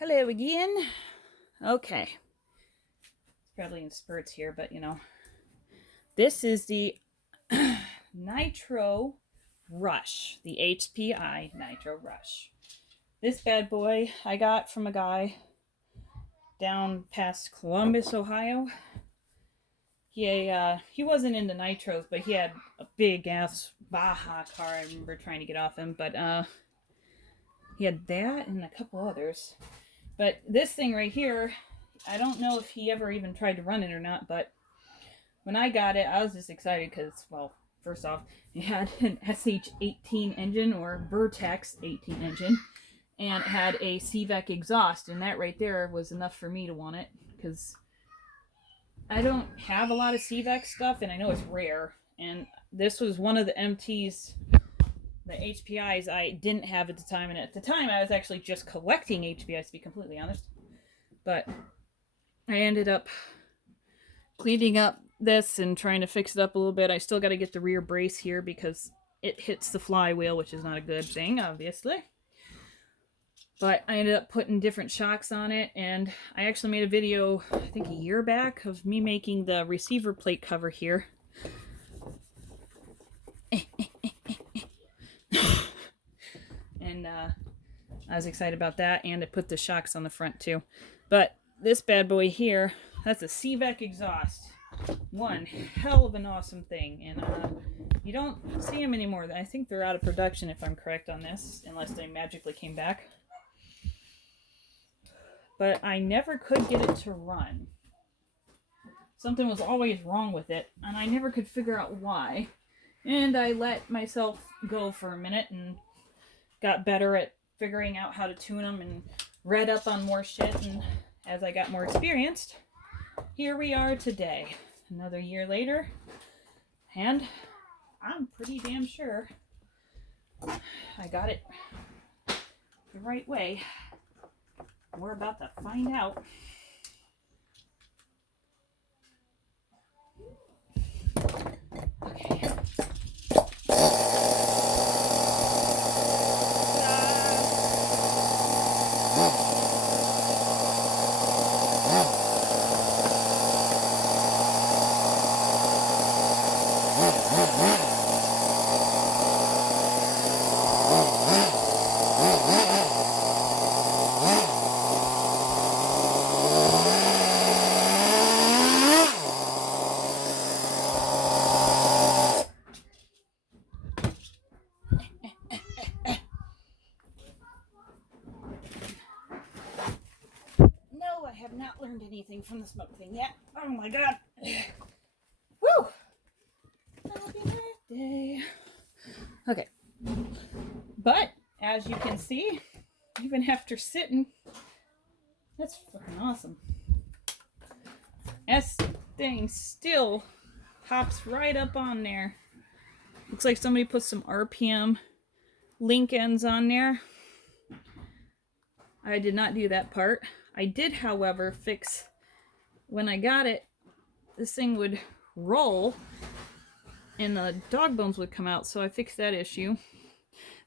Hello again. Okay. It's probably in spurts here, but you know. This is the Nitro Rush. The HPI Nitro Rush. This bad boy I got from a guy down past Columbus, Ohio. He wasn't into nitros, but he had a big ass Baja car. I remember trying to get off him, but he had that and a couple others. But this thing right here, I don't know if he ever even tried to run it or not, but when I got it, I was just excited because, well, first off, it had an SH18 engine or Vertex 18 engine, and it had a cvec exhaust, and that right there was enough for me to want it because I don't have a lot of cvec stuff, and I know it's rare, and this was one of the MTs, the HPIs I didn't have at the time, and at the time I was actually just collecting HPIs, to be completely honest. But I ended up cleaning up this and trying to fix it up a little bit. I still got to get the rear brace here because it hits the flywheel, which is not a good thing, obviously. But I ended up putting different shocks on it, and I actually made a video, I think a year back, of me making the receiver plate cover here. And I was excited about that, and I put the shocks on the front too. But this bad boy here, that's a cvec exhaust. One hell of an awesome thing, and you don't see them anymore. I think they're out of production, if I'm correct on this, unless they magically came back. But I never could get it to run. Something was always wrong with it, and I never could figure out why. And I let myself go for a minute and got better at figuring out how to tune them and read up on more shit. And as I got more experienced, here we are today, another year later, and I'm pretty damn sure I got it the right way. We're about to find out. Okay. Not learned anything from the smoke thing yet. Oh my god. Woo! Happy birthday. Okay. But, as you can see, even after sitting, that's fucking awesome. This thing still hops right up on there. Looks like somebody put some RPM link ends on there. I did not do that part. I did, however, fix, when I got it, this thing would roll and the dog bones would come out, so I fixed that issue.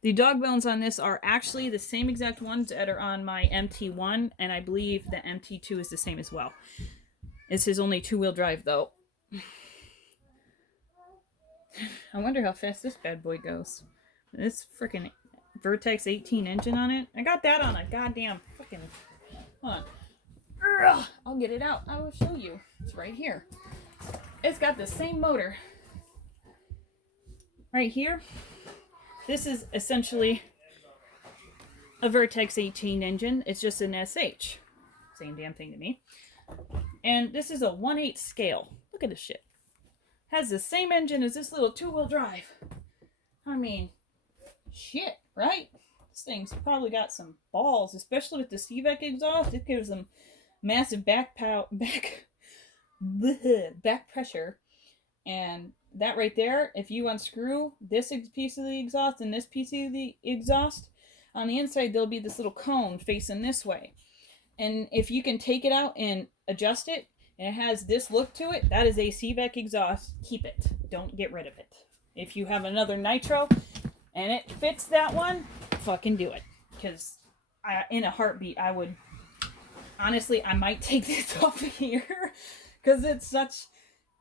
The dog bones on this are actually the same exact ones that are on my MT1, and I believe the MT2 is the same as well. This is only two-wheel drive, though. I wonder how fast this bad boy goes. This freaking Vertex 18 engine on it. I got that on a goddamn fucking... Hold on. I'll get it out. I will show you. It's right here. It's got the same motor. Right here. This is essentially a Vertex 18 engine. It's just an SH. Same damn thing to me. And this is a 1/8 scale. Look at this shit. Has the same engine as this little two-wheel drive. I mean, shit, right? This thing's probably got some balls, especially with the cvec exhaust. It gives them massive back pressure. And that right there, if you unscrew this piece of the exhaust and this piece of the exhaust, on the inside there'll be this little cone facing this way. And if you can take it out and adjust it, and it has this look to it, that is a cvec exhaust. Keep it. Don't get rid of it. If you have another nitro and it fits that one, fucking do it. Because in a heartbeat, I would honestly, I might take this off of here because it's such,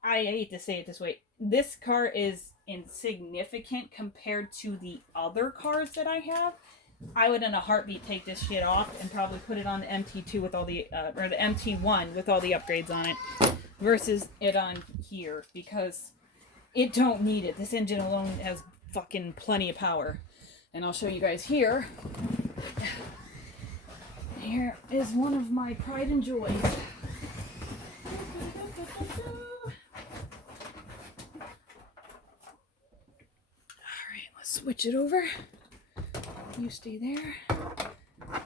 I hate to say it this way, this car is insignificant compared to the other cars that I have. I would in a heartbeat take this shit off and probably put it on the MT2 with all the, or the MT1 with all the upgrades on it versus it on here because it don't need it. This engine alone has fucking plenty of power. And I'll show you guys here. Here is one of my pride and joys. Alright, let's switch it over. You stay there.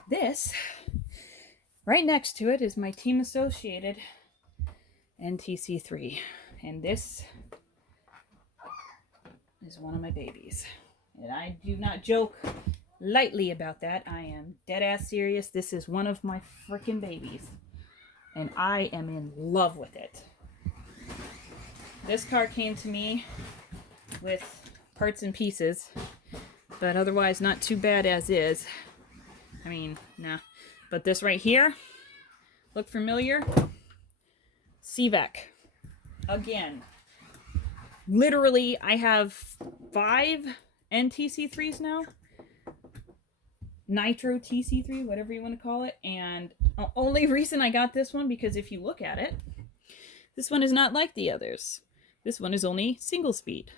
This, right next to it, is my Team Associated NTC3. And this is one of my babies. And I do not joke lightly about that. I am dead ass serious. This is one of my freaking babies. And I am in love with it. This car came to me with parts and pieces, but otherwise not too bad as is. I mean, nah. But this right here, look familiar? cvec. Again. Literally, I have 5 NTC3s now. Nitro TC3, whatever you want to call it. And the only reason I got this one, because if you look at it, this one is not like the others. This one is only single speed.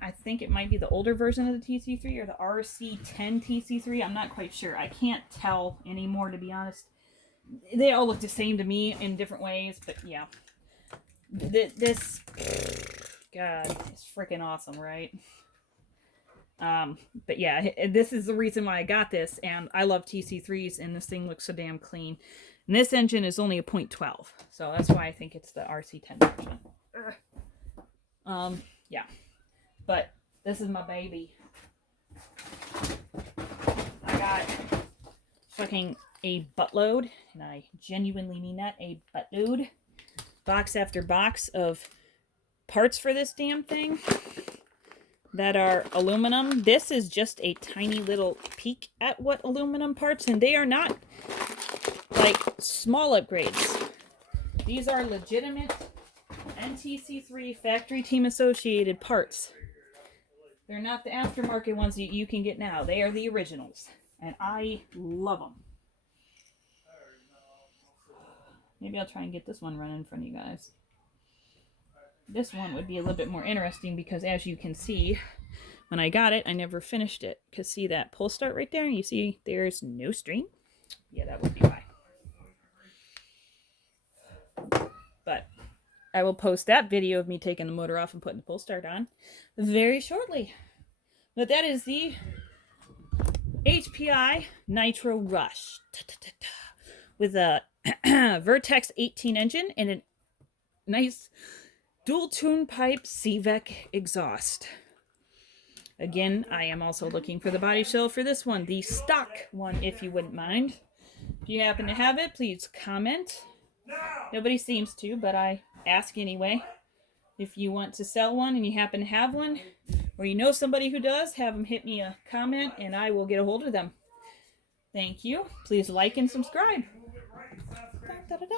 I think it might be the older version of the TC3 or the RC10 TC3. I'm not quite sure. I can't tell anymore, to be honest. They all look the same to me in different ways, but yeah. This, God, it's freaking awesome, right? But yeah, this is the reason why I got this, and I love TC3s, and this thing looks so damn clean. And this engine is only a 0.12, so that's why I think it's the RC10 version. Yeah. But this is my baby. I got fucking a buttload, and I genuinely mean that, a buttload. Box after box of parts for this damn thing that are aluminum. This is just a tiny little peek at what aluminum parts, and they are not like small upgrades. These are legitimate NTC3 factory team associated parts. They're not the aftermarket ones that you can get now. They are the originals, and I love them. Maybe I'll try and get this one running in front of you guys. This one would be a little bit more interesting because, as you can see, when I got it, I never finished it. Because see that pull start right there? You see there's no string? Yeah, that would be why. But I will post that video of me taking the motor off and putting the pull start on very shortly. But that is the HPI Nitro Rush. With a vertex 18 engine and a nice dual tune pipe cvec exhaust. Again, I am also looking for the body shell for this one, the stock one, if you wouldn't mind. If you happen to have it, please comment. Nobody seems to, but I ask anyway. If you want to sell one and you happen to have one, or you know somebody who does, have them hit me a comment and I will get a hold of them. Thank you. Please like and subscribe. Da, da, da, da.